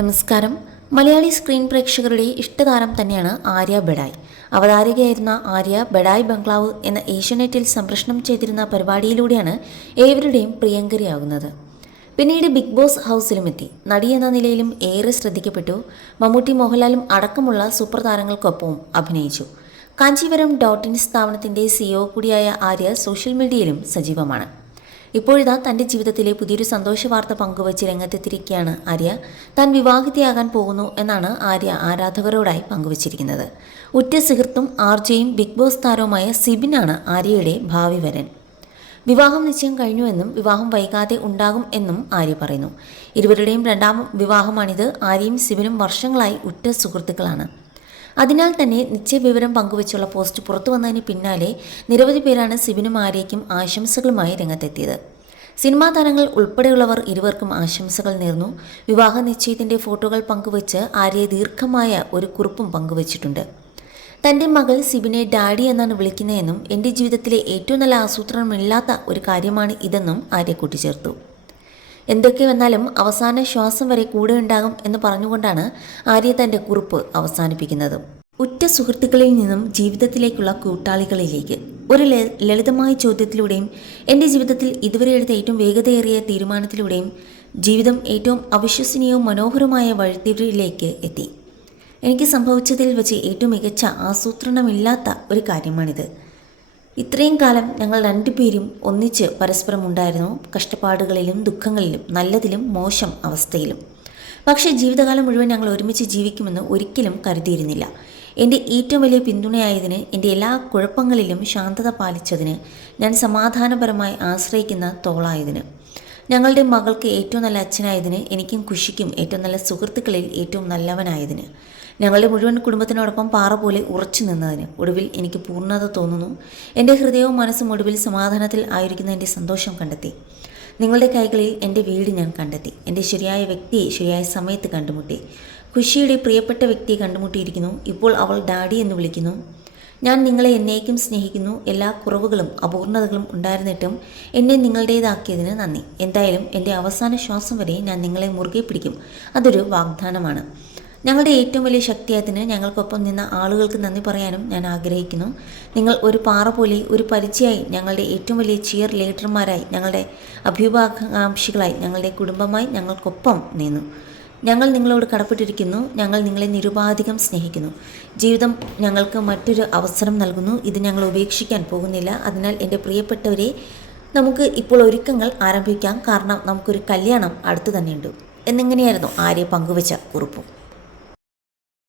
നമസ്കാരം. മലയാളി സ്ക്രീൻ പ്രേക്ഷകരുടെ ഇഷ്ടതാരം തന്നെയാണ് ആര്യ ബെഡായ്. അവതാരകയായിരുന്ന ആര്യ ബെഡായ് ബംഗ്ലാവ് എന്ന ഏഷ്യാനെറ്റിൽ സംപ്രേഷണം ചെയ്തിരുന്ന പരിപാടിയിലൂടെയാണ് ഏവരുടെയും പ്രിയങ്കരിയാകുന്നത്. പിന്നീട് ബിഗ് ബോസ് ഹൗസിലും എത്തി. നടി എന്ന നിലയിലും ഏറെ ശ്രദ്ധിക്കപ്പെട്ടു. മമ്മൂട്ടി, മോഹൻലാലും അടക്കമുള്ള സൂപ്പർ താരങ്ങൾക്കൊപ്പവും അഭിനയിച്ചു. കാഞ്ചീപുരം .in സ്ഥാപനത്തിൻ്റെ CEO കൂടിയായ ആര്യ സോഷ്യൽ മീഡിയയിലും സജീവമാണ്. ഇപ്പോഴിതാ തൻ്റെ ജീവിതത്തിലെ പുതിയൊരു സന്തോഷ വാർത്ത പങ്കുവച്ച് രംഗത്തെത്തിയിരിക്കുകയാണ് ആര്യ. താൻ വിവാഹിതയാകാൻ പോകുന്നു എന്നാണ് ആര്യ ആരാധകരോടായി പങ്കുവച്ചിരിക്കുന്നത്. ഉറ്റ സുഹൃത്തും ആർജയും ബിഗ് ബോസ് താരവുമായ സിബിനാണ് ആര്യയുടെ ഭാവി വരൻ. വിവാഹം നിശ്ചയം കഴിഞ്ഞുവെന്നും വിവാഹം വൈകാതെ ഉണ്ടാകും എന്നും ആര്യ പറയുന്നു. ഇരുവരുടെയും രണ്ടാം വിവാഹമാണിത്. ആര്യയും സിബിനും വർഷങ്ങളായി ഉറ്റ സുഹൃത്തുക്കളാണ്. അതിനാൽ തന്നെ നിശ്ചയവിവരം പങ്കുവച്ചുള്ള പോസ്റ്റ് പുറത്തു വന്നതിന് പിന്നാലെ നിരവധി പേരാണ് സിബിനും ആര്യയ്ക്കും ആശംസകളുമായി രംഗത്തെത്തിയത്. സിനിമാ താരങ്ങൾ ഉൾപ്പെടെയുള്ളവർ ഇരുവർക്കും ആശംസകൾ നേർന്നു. വിവാഹ നിശ്ചയത്തിൻ്റെ ഫോട്ടോകൾ പങ്കുവച്ച് ആര്യ ദീർഘമായ ഒരു കുറിപ്പും പങ്കുവച്ചിട്ടുണ്ട്. തൻ്റെ മകൾ സിബിനെ ഡാഡി എന്നാണ് വിളിക്കുന്നതെന്നും എൻ്റെ ജീവിതത്തിലെ ഏറ്റവും നല്ല ആസൂത്രണമില്ലാത്ത ഒരു കാര്യമാണ് ഇതെന്നും ആര്യ കൂട്ടിച്ചേർത്തു. എന്തൊക്കെ വന്നാലും അവസാന ശ്വാസം വരെ കൂടെ ഉണ്ടാകും എന്ന് പറഞ്ഞുകൊണ്ടാണ് ആര്യ തൻ്റെ കുറിപ്പ് അവസാനിപ്പിക്കുന്നത്. ഉറ്റ സുഹൃത്തുക്കളിൽ നിന്നും ജീവിതത്തിലേക്കുള്ള കൂട്ടാളികളിലേക്ക് ഒരു ലളിതമായ ചോദ്യത്തിലൂടെയും എൻ്റെ ജീവിതത്തിൽ ഇതുവരെ എടുത്ത ഏറ്റവും വേഗതയേറിയ തീരുമാനത്തിലൂടെയും ജീവിതം ഏറ്റവും അവിശ്വസനീയവും മനോഹരമായ വഴിത്തിരിവിലേക്ക് എത്തി. എനിക്ക് സംഭവിച്ചതിൽ വെച്ച് ഏറ്റവും മികച്ച ആസൂത്രണമില്ലാത്ത ഒരു കാര്യമാണിത്. ഇത്രയും കാലം ഞങ്ങൾ രണ്ടുപേരും ഒന്നിച്ച് പരസ്പരം ഉണ്ടായിരുന്നു, കഷ്ടപ്പാടുകളിലും ദുഃഖങ്ങളിലും നല്ലതിലും മോശം അവസ്ഥയിലും. പക്ഷേ ജീവിതകാലം മുഴുവൻ ഞങ്ങൾ ഒരുമിച്ച് ജീവിക്കുമെന്ന് ഒരിക്കലും കരുതിയിരുന്നില്ല. എൻ്റെ ഏറ്റവും വലിയ പിന്തുണയായതിന്, എൻ്റെ എല്ലാ കുഴപ്പങ്ങളിലും ശാന്തത പാലിച്ചതിന്, ഞാൻ സമാധാനപരമായി ആശ്രയിക്കുന്ന തോളായതിന്, ഞങ്ങളുടെ മകൾക്ക് ഏറ്റവും നല്ല അച്ഛനായതിന്, എനിക്കും ഖുഷിക്കും ഏറ്റവും നല്ല സുഹൃത്തുക്കളിൽ ഏറ്റവും നല്ലവനായതിന്, ഞങ്ങളുടെ മുഴുവൻ കുടുംബത്തിനോടൊപ്പം പാറ പോലെ ഉറച്ചു നിന്നതിന്, ഒടുവിൽ എനിക്ക് പൂർണ്ണത തോന്നുന്നു. എൻ്റെ ഹൃദയവും മനസ്സും ഒടുവിൽ സമാധാനത്തിൽ ആയിരിക്കുന്ന എൻ്റെ സന്തോഷം കണ്ടെത്തി. നിങ്ങളുടെ കൈകളിൽ എൻ്റെ വീട് ഞാൻ കണ്ടെത്തി. എൻ്റെ ശരിയായ വ്യക്തിയെ ശരിയായ സമയത്ത് കണ്ടുമുട്ടി. ഖുഷിയുടെ പ്രിയപ്പെട്ട വ്യക്തിയെ കണ്ടുമുട്ടിയിരിക്കുന്നു. ഇപ്പോൾ അവൾ ഡാഡി എന്ന് വിളിക്കുന്നു. ഞാൻ നിങ്ങളെ എന്നേക്കും സ്നേഹിക്കുന്നു. എല്ലാ കുറവുകളും അപൂർണതകളും ഉണ്ടായിരുന്നിട്ടും എന്നെ നിങ്ങളുടേതാക്കിയതിന് നന്ദി. എന്തായാലും എൻ്റെ അവസാന ശ്വാസം വരെ ഞാൻ നിങ്ങളെ മുറുകെ പിടിക്കും. അതൊരു വാഗ്ദാനമാണ്. ഞങ്ങളുടെ ഏറ്റവും വലിയ ശക്തിയായതിന് ഞങ്ങൾക്കൊപ്പം നിന്ന ആളുകൾക്ക് നന്ദി പറയാനും ഞാൻ ആഗ്രഹിക്കുന്നു. നിങ്ങൾ ഒരു പാറ പോലെ, ഒരു പരിചയമായി, ഞങ്ങളുടെ ഏറ്റവും വലിയ ചിയർ ലീഡർമാരായി, ഞങ്ങളുടെ അഭ്യുപാകാംക്ഷികളായി, ഞങ്ങളുടെ കുടുംബമായി ഞങ്ങൾക്കൊപ്പം നിന്നു. ഞങ്ങൾ നിങ്ങളോട് കടപ്പെട്ടിരിക്കുന്നു. ഞങ്ങൾ നിങ്ങളെ നിരുപാധികം സ്നേഹിക്കുന്നു. ജീവിതം ഞങ്ങൾക്ക് മറ്റൊരു അവസരം നൽകുന്നു. ഇത് ഞങ്ങൾ ഉപേക്ഷിക്കാൻ പോകുന്നില്ല. അതിനാൽ എൻ്റെ പ്രിയപ്പെട്ടവരെ, നമുക്ക് ഇപ്പോൾ ഒരുക്കങ്ങൾ ആരംഭിക്കാം. കാരണം നമുക്കൊരു കല്യാണം അടുത്തു തന്നെയുണ്ട് എന്നിങ്ങനെയായിരുന്നു ആര്യ പങ്കുവച്ച കുറിപ്പും.